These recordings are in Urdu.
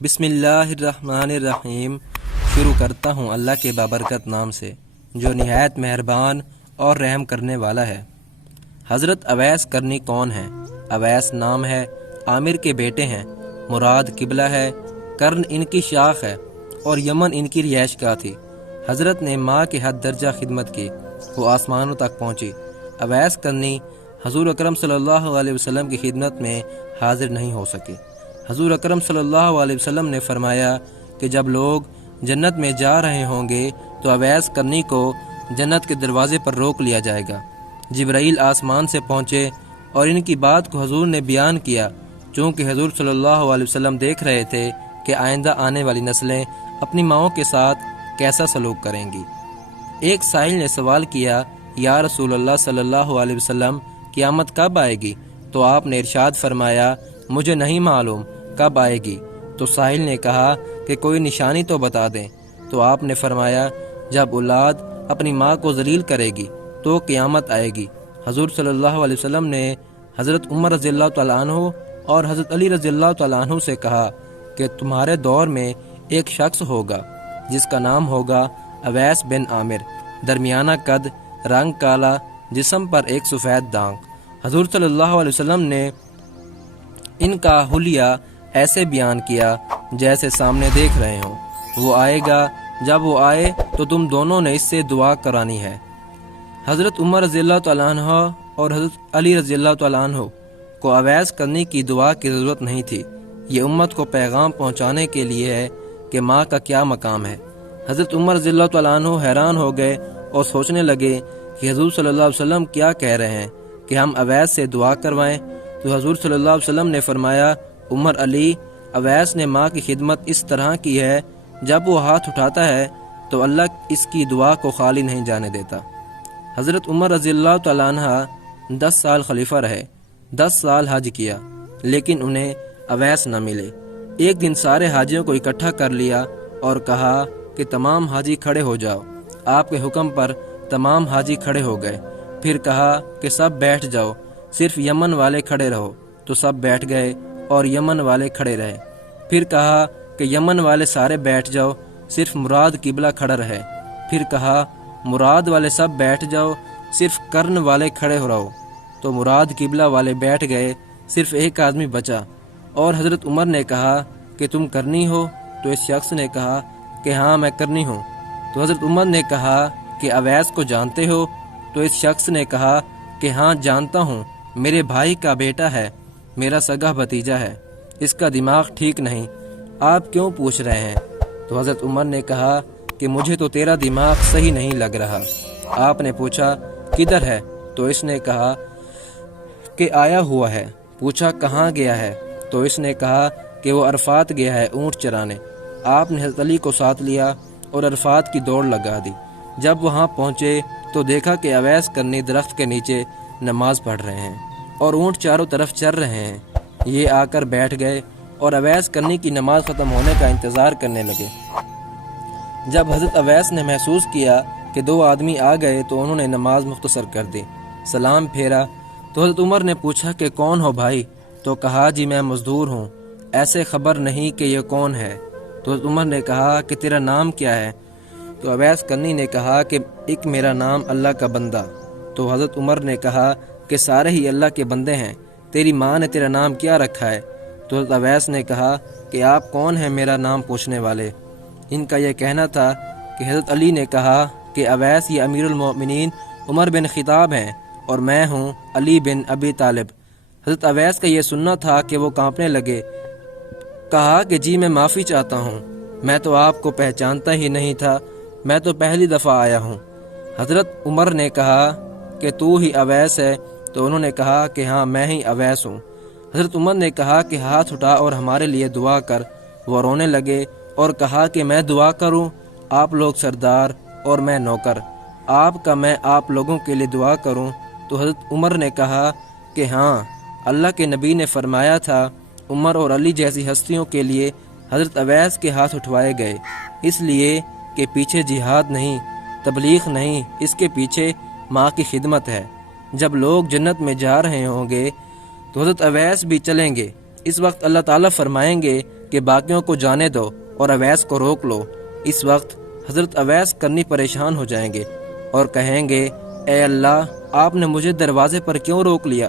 بسم اللہ الرحمن الرحیم۔ شروع کرتا ہوں اللہ کے بابرکت نام سے جو نہایت مہربان اور رحم کرنے والا ہے۔ حضرت اویس کرنی کون ہیں؟ اویس نام ہے، عامر کے بیٹے ہیں، مراد قبلہ ہے، کرن ان کی شاخ ہے اور یمن ان کی رہائش گاہ تھی۔ حضرت نے ماں کے حد درجہ خدمت کی، وہ آسمانوں تک پہنچی۔ اویس کرنی حضور اکرم صلی اللہ علیہ وسلم کی خدمت میں حاضر نہیں ہو سکے۔ حضور اکرم صلی اللہ علیہ وسلم نے فرمایا کہ جب لوگ جنت میں جا رہے ہوں گے تو اویس کرنی کو جنت کے دروازے پر روک لیا جائے گا۔ جبرائیل آسمان سے پہنچے اور ان کی بات کو حضور نے بیان کیا، چونکہ حضور صلی اللہ علیہ وسلم دیکھ رہے تھے کہ آئندہ آنے والی نسلیں اپنی ماؤں کے ساتھ کیسا سلوک کریں گی۔ ایک سائل نے سوال کیا، یا رسول اللہ صلی اللہ علیہ وسلم، قیامت کب آئے گی؟ تو آپ نے ارشاد فرمایا، مجھے نہیں معلوم کب آئے گی۔ تو سائل نے کہا کہ کوئی نشانی تو بتا دیں۔ تو آپ نے فرمایا، جب اولاد اپنی ماں کو ذلیل کرے گی تو قیامت آئے گی۔ حضور صلی اللہ علیہ وسلم نے حضرت عمر رضی اللہ تعالیٰ عنہ اور حضرت علی رضی اللہ تعالیٰ عنہ سے کہا کہ تمہارے دور میں ایک شخص ہوگا جس کا نام ہوگا اویس بن عامر، درمیانہ قد، رنگ کالا، جسم پر ایک سفید داغ۔ حضور صلی اللہ علیہ وسلم نے ان کا حلیہ ایسے بیان کیا جیسے سامنے دیکھ رہے ہوں۔ وہ آئے گا، جب وہ آئے تو تم دونوں نے اس سے دعا کرانی ہے۔ حضرت عمر رضی اللہ تعالیٰ عنہ اور حضرت علی رضی اللہ تعالیٰ عنہ کو اویس کرنی کی دعا کی ضرورت نہیں تھی۔ یہ امت کو پیغام پہنچانے کے لیے ہے کہ ماں کا کیا مقام ہے۔ حضرت عمر رضی اللہ تعالیٰ عنہ حیران ہو گئے اور سوچنے لگے کہ حضور صلی اللہ علیہ وسلم کیا کہہ رہے ہیں کہ ہم اویس سے دعا کروائیں۔ تو حضور صلی اللہ علیہ وسلم نے فرمایا، عمر علی، اویس نے ماں کی خدمت اس طرح کی ہے، جب وہ ہاتھ اٹھاتا ہے تو اللہ اس کی دعا کو خالی نہیں جانے دیتا۔ حضرت عمر رضی اللہ تعالیٰ عنہ 10 سال خلیفہ رہے، 10 سال حج کیا، لیکن انہیں اویس نہ ملے۔ ایک دن سارے حاجیوں کو اکٹھا کر لیا اور کہا کہ تمام حاجی کھڑے ہو جاؤ۔ آپ کے حکم پر تمام حاجی کھڑے ہو گئے۔ پھر کہا کہ سب بیٹھ جاؤ، صرف یمن والے کھڑے رہو۔ تو سب بیٹھ گئے اور یمن والے کھڑے رہے۔ پھر کہا کہ یمن والے سارے بیٹھ جاؤ، صرف مراد قبلہ کھڑا رہے۔ پھر کہا مراد والے سب بیٹھ جاؤ، صرف کرن والے کھڑے ہو رہو۔ تو مراد قبلہ والے بیٹھ گئے، صرف ایک آدمی بچا۔ اور حضرت عمر نے کہا کہ تم کرنی ہو؟ تو اس شخص نے کہا کہ ہاں میں کرنی ہوں۔ تو حضرت عمر نے کہا کہ اویس کو جانتے ہو؟ تو اس شخص نے کہا کہ ہاں جانتا ہوں، میرے بھائی کا بیٹا ہے، میرا سگا بھتیجا ہے، اس کا دماغ ٹھیک نہیں، آپ کیوں پوچھ رہے ہیں؟ تو حضرت عمر نے کہا کہ مجھے تو تیرا دماغ صحیح نہیں لگ رہا۔ آپ نے پوچھا کدھر ہے؟ تو اس نے کہا کہ آیا ہوا ہے۔ پوچھا کہاں گیا ہے؟ تو اس نے کہا کہ وہ عرفات گیا ہے اونٹ چرانے۔ آپ نے حضرت علی کو ساتھ لیا اور عرفات کی دوڑ لگا دی۔ جب وہاں پہنچے تو دیکھا کہ اویس کرنی درخت کے نیچے نماز پڑھ رہے ہیں اور اونٹ چاروں طرف چر رہے ہیں۔ یہ آ کر بیٹھ گئے اور اویس کرنی کی نماز ختم ہونے کا انتظار کرنے لگے۔ جب حضرت اویس نے محسوس کیا کہ 2 آدمی آ گئے تو انہوں نے نماز مختصر کر دی، سلام پھیرا۔ تو حضرت عمر نے پوچھا کہ کون ہو بھائی؟ تو کہا جی میں مزدور ہوں، ایسے خبر نہیں کہ یہ کون ہے۔ تو حضرت عمر نے کہا کہ تیرا نام کیا ہے؟ تو اویس کرنی نے کہا کہ ایک میرا نام اللہ کا بندہ۔ تو حضرت عمر نے کہا کہ سارے ہی اللہ کے بندے ہیں، تیری ماں نے تیرا نام کیا رکھا ہے؟ تو حضرت اویس نے کہا کہ آپ کون ہیں میرا نام پوچھنے والے؟ ان کا یہ کہنا تھا کہ حضرت علی نے کہا کہ اویس یہ امیر المؤمنین عمر بن خطاب ہیں اور میں ہوں علی بن ابی طالب۔ حضرت اویس کا یہ سننا تھا کہ وہ کانپنے لگے، کہا کہ جی میں معافی چاہتا ہوں، میں تو آپ کو پہچانتا ہی نہیں تھا، میں تو پہلی دفعہ آیا ہوں۔ حضرت عمر نے کہا کہ تو ہی اویس ہے؟ تو انہوں نے کہا کہ ہاں میں ہی اویس ہوں۔ حضرت عمر نے کہا کہ ہاتھ اٹھا اور ہمارے لیے دعا کر۔ وہ رونے لگے اور کہا کہ میں دعا کروں؟ آپ لوگ سردار اور میں نوکر، آپ کا میں آپ لوگوں کے لیے دعا کروں؟ تو حضرت عمر نے کہا کہ ہاں، اللہ کے نبی نے فرمایا تھا عمر اور علی جیسی ہستیوں کے لیے حضرت اویس کے ہاتھ اٹھوائے گئے، اس لیے کہ پیچھے جہاد نہیں، تبلیغ نہیں، اس کے پیچھے ماں کی خدمت ہے۔ جب لوگ جنت میں جا رہے ہوں گے تو حضرت اویس بھی چلیں گے۔ اس وقت اللہ تعالیٰ فرمائیں گے کہ باقیوں کو جانے دو اور اویس کو روک لو۔ اس وقت حضرت اویس کرنی پریشان ہو جائیں گے اور کہیں گے اے اللہ آپ نے مجھے دروازے پر کیوں روک لیا؟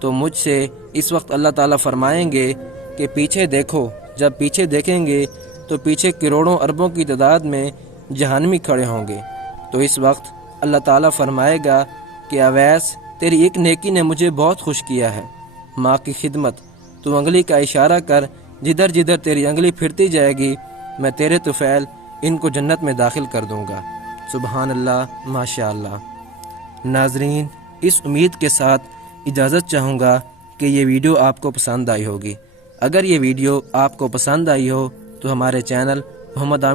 تو مجھ سے اس وقت اللہ تعالیٰ فرمائیں گے کہ پیچھے دیکھو۔ جب پیچھے دیکھیں گے تو پیچھے کروڑوں اربوں کی تعداد میں جہنمی کھڑے ہوں گے۔ تو اس وقت اللہ تعالیٰ فرمائے گا کہ اویس تیری ایک نیکی نے مجھے بہت خوش کیا ہے، ماں کی خدمت۔ تو انگلی کا اشارہ کر، جدھر جدھر تیری انگلی پھرتی جائے گی میں تیرے طفیل ان کو جنت میں داخل کر دوں گا۔ سبحان اللہ، ماشاء اللہ۔ ناظرین، اس امید کے ساتھ اجازت چاہوں گا کہ یہ ویڈیو آپ کو پسند آئی ہوگی۔ اگر یہ ویڈیو آپ کو پسند آئی ہو تو ہمارے چینل محمد عامر